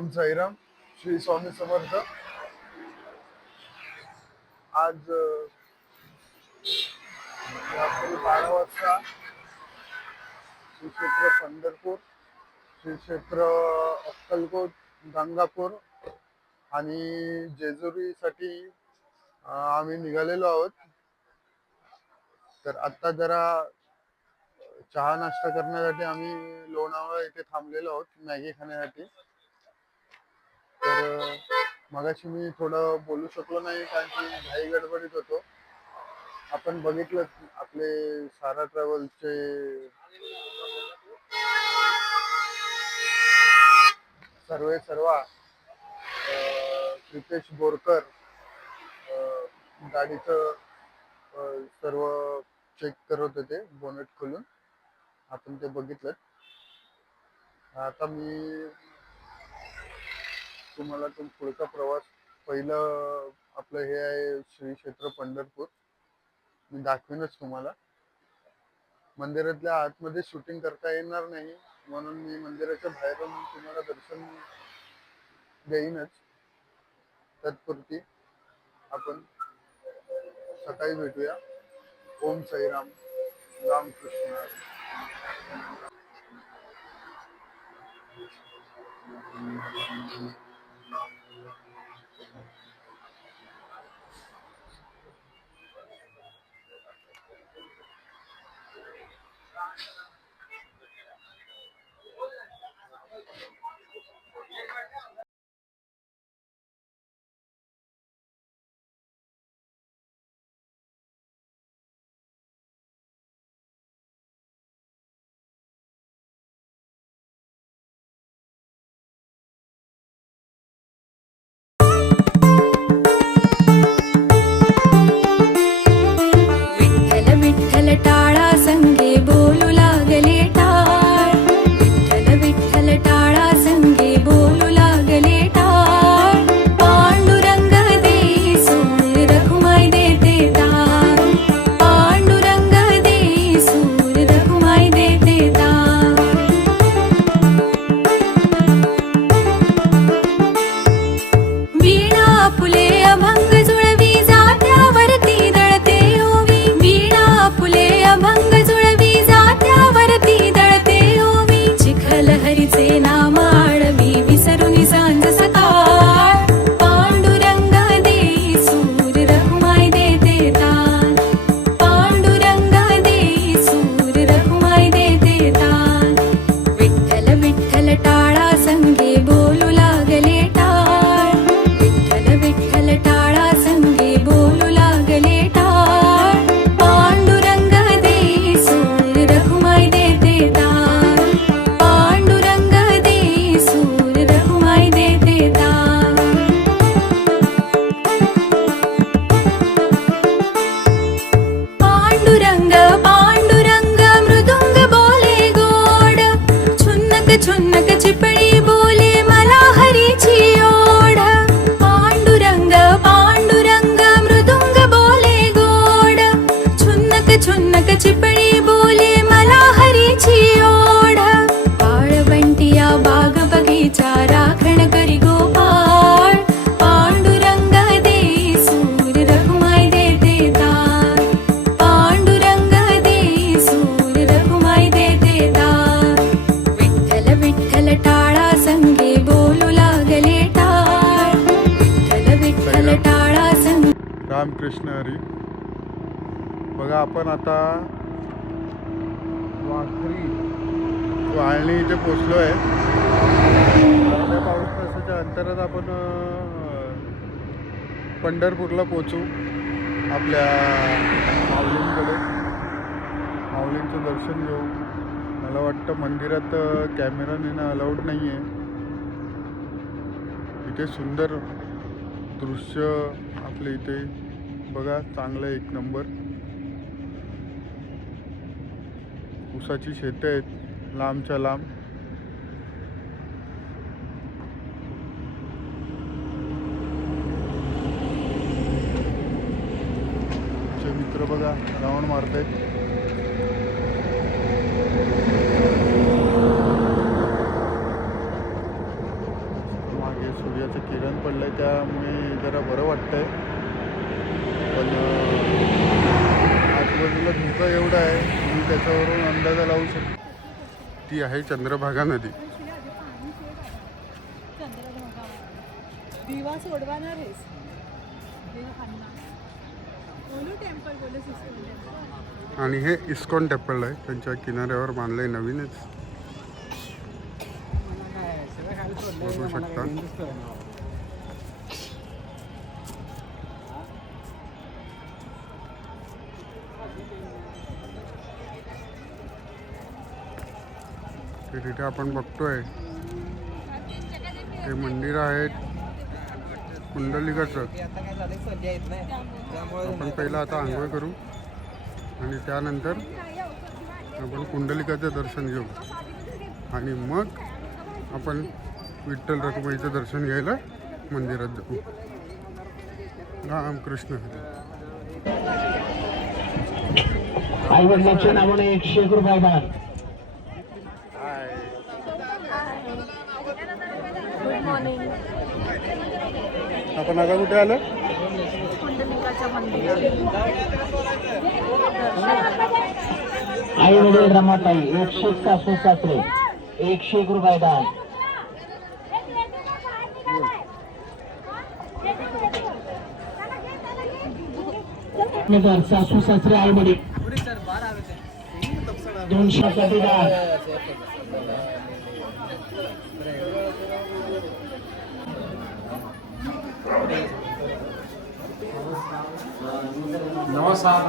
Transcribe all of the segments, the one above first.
ओम साईराम श्री स्वामी समर्थ. आज रात्री बारा वाजता श्री क्षेत्र पंढरपूर श्री क्षेत्र अक्कलकोट गंगापूर आणि जेजुरीसाठी आम्ही निघालेलो आहोत. तर आत्ता जरा चहा नाश्ता करण्यासाठी आम्ही लोणावळा इथे थांबलेलो आहोत मॅगी खाण्यासाठी. तर मगाशी मी थोडं बोलू शकलो नाही कारण की घाई गडबडीत होतो. आपण बघितलं आपले सारा ट्रॅव्हलचे सर्वे सर्वा रितेश बोरकर गाडीचं सर्व चेक करत होते बोनेट खोलून. आपण ते बघितलं. आता मी तुम्हाला तो पुढचा प्रवास पहिलं आपलं हे आहे श्री क्षेत्र पंढरपूर. मी दाखवीनच तुम्हाला. मंदिरातल्या आतमध्ये शूटिंग करता येणार नाही म्हणून मी मंदिराच्या बाहेरून तुम्हाला दर्शन देईनच. तत्पुरती आपण सकाळी भेटूया. ओम साईराम. रामकृष्ण. आपण आता वाखरी वाळणी इथे पोचलो आहे अर्ध्या पाऊस तासाच्या अंतरात आपण पंढरपूरला पोचू आपल्या माऊलींकडे. माऊलींचं दर्शन घेऊ. मला वाटतं मंदिरात कॅमेरा नेणं अलाउड नाही आहे इथे सुंदर दृश्य आपल्या इथे. बघा चांगलं आहे एक नंबर. ऊसाची शेतं आहेत लांबच्या लांब. मित्र बघा राऊंड मारतायत. आहे त्यामुळे जरा बरं वाटतंय. पण आजूबाजूला धोका एवढा आहे. त्याच्यावरून अंदाजा लावू शकतो. ती आहे चंद्रभागा नदी. दिवा सोडवाणार आणि हे इस्कॉन टेम्पल आहे. त्यांच्या किनाऱ्यावर बांधलंय नवीनच. बघू शकता. ते तिथे आपण बघतोय. ते मंदिर आहे कुंडलिकाचं. आपण पहिलं आता आंघोळ करू आणि त्यानंतर आपण कुंडलिकाचं दर्शन घेऊ. आणि मग आपण विठ्ठल रखुमाईचं दर्शन घ्यायला मंदिरात जाऊ. रामकृष्ण हरी. आई वडिलांच्या नावाने एकशे एक रुपये आपण आता कुठे आलं? आई वडील रमाताई एकशे एक सासू सासरे एकशे एक रुपये दान. सासू सासरे आई वडील. दोनशे साठी दान. నవసార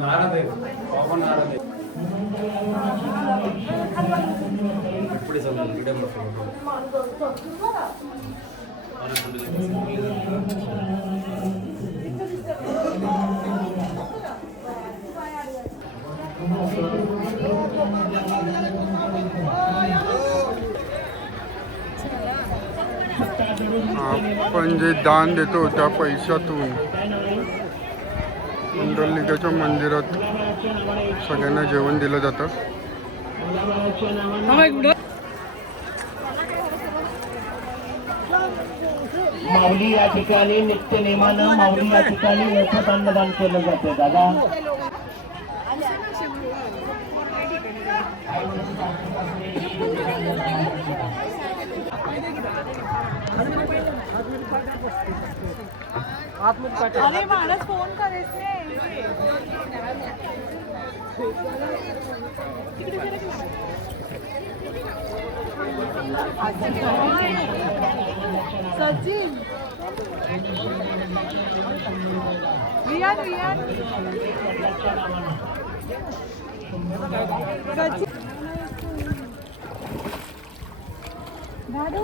నారదేవ్ పాప నారదేవ్ ఇప్పుడు వీడియో పడుతుంది आपण जे दान देतो त्या पैशातून. कुंडलिकाच्या मंदिरात सगळ्यांना जेवण दिलं जातं. माऊली या ठिकाणी नित्य नेमानं माऊली या ठिकाणी मोफत अन्नदान केलं जाते दादा. अरे माणूस फ़ोन करेस सचिन। रियान रियान। सचिन। दादू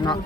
Na.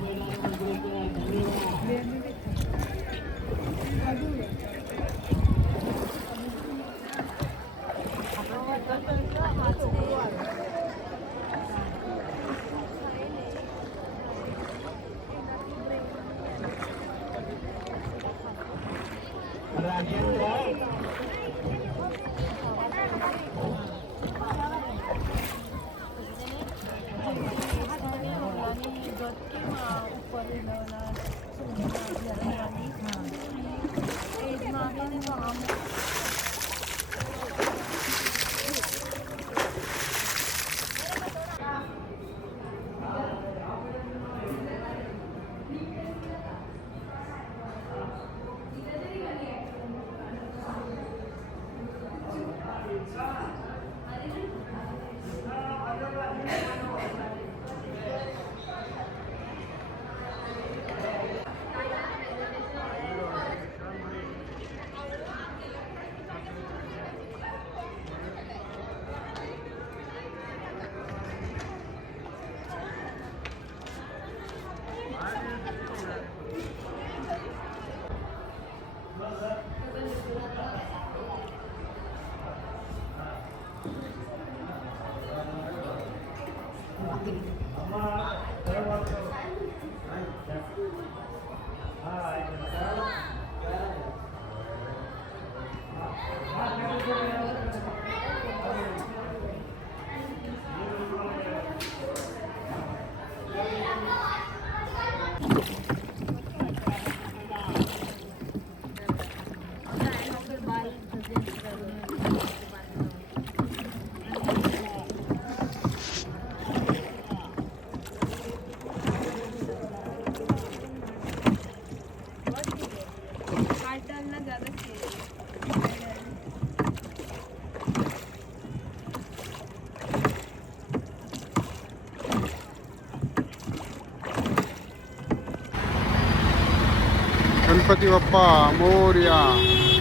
गणपती बाप्पा मोर्या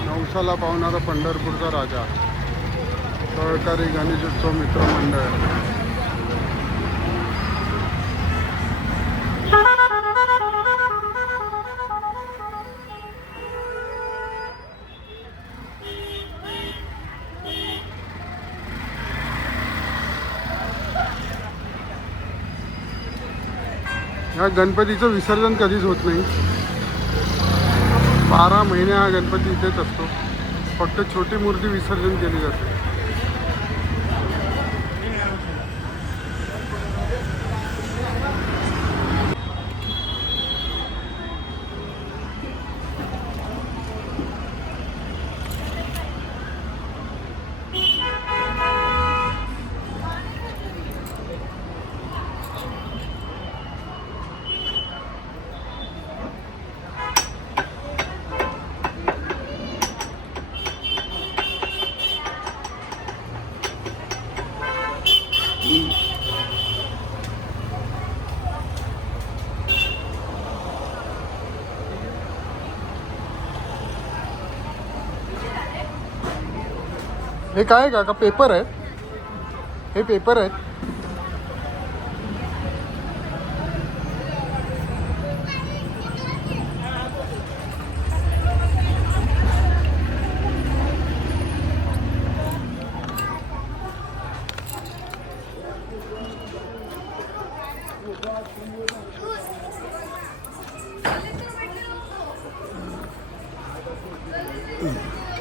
नवसाला पावणारा पंढरपूरचा राजा. सहकारी गणेशोत्सव मित्रमंडळ या गणपतीचं विसर्जन कधीच होत नाही. बारा महिने हा गणपती इथेच असतो. फक्त छोटी मूर्ती विसर्जन केली जाते. हे काय का का पेपर आहेत हे पेपर आहेत मागे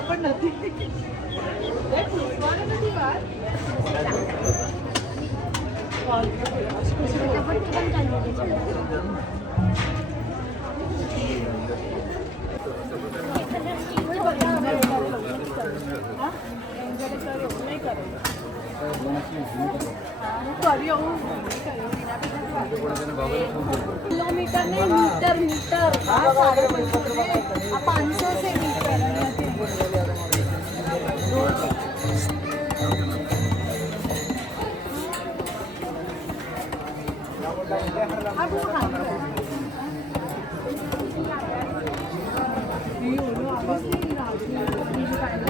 पण नव्हती.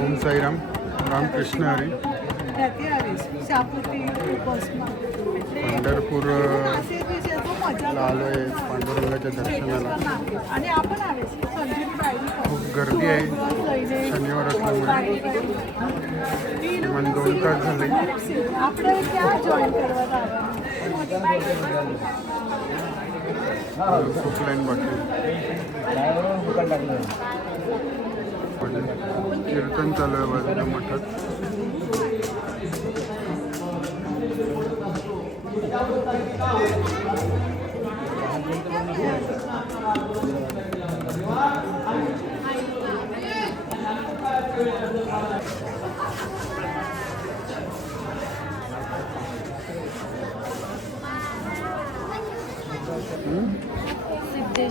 ओम साईराम रामकृष्ण हरी. पंढरपूर अ, आहे, आलो आहे पांडुरंगाच्या दर्शनाला. खूप गर्दी आहे. शनिवार असल्यामुळे. किमान दोन तास झाले कीर्तन चालू आहे बाजूला मठात.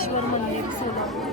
सिद्धेश्वर मंदिर सोलापूर.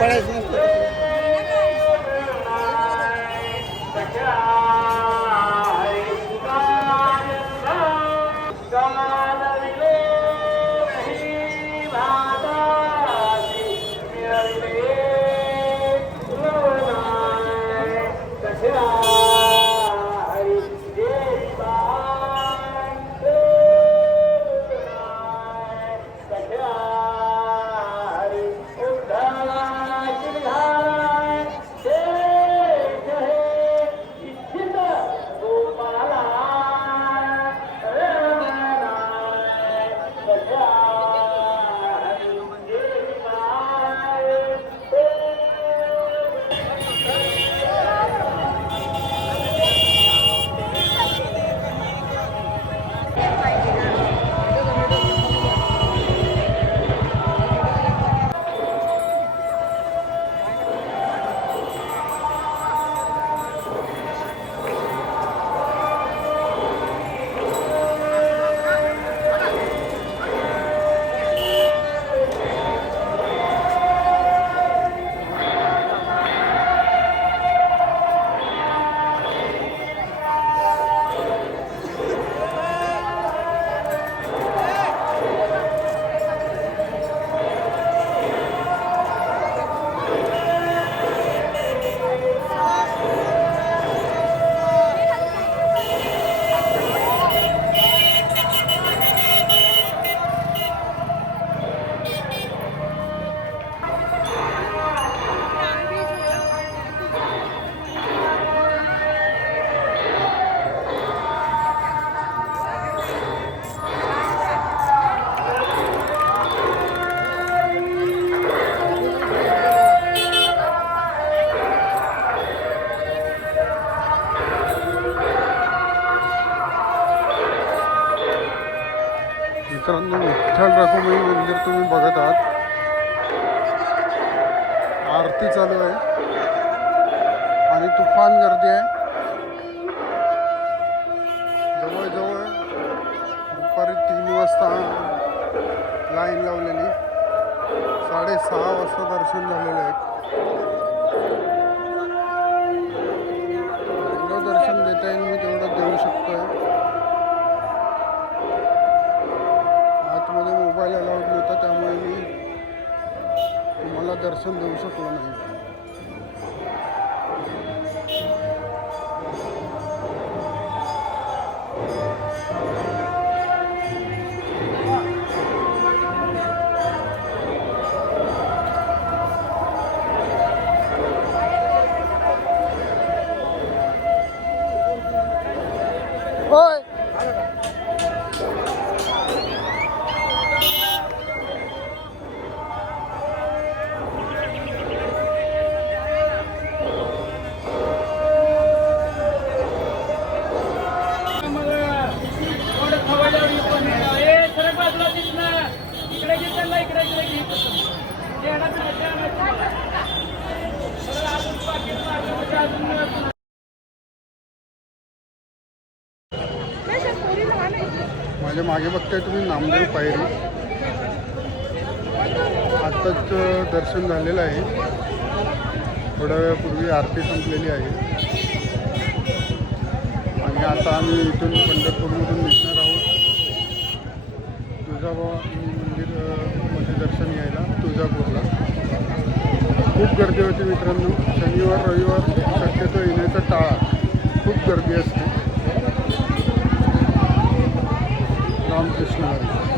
para eso लाईन लावलेली. साडेसहा वाजता दर्शन झालेलं आहे. जेवढं दर्शन देता येईल मी तेवढं देऊ शकतोय. आतमध्ये मोबाईल अलाउड नव्हता त्यामुळे मी तुम्हाला दर्शन देऊ शकलो नाही. ওই थोड्या वेळापूर्वी आरती संपलेली आहे. आणि आता आम्ही इथून पंढरपूरमधून निघणार आहोत. तुळजाभवा मंदिरमध्ये दर्शन घ्यायला तुळजापूरला. खूप गर्दी होती मित्रांनो. शनिवार रविवार शक्यतो येण्याचा टाळा. खूप गर्दी असते. रामकृष्ण हरी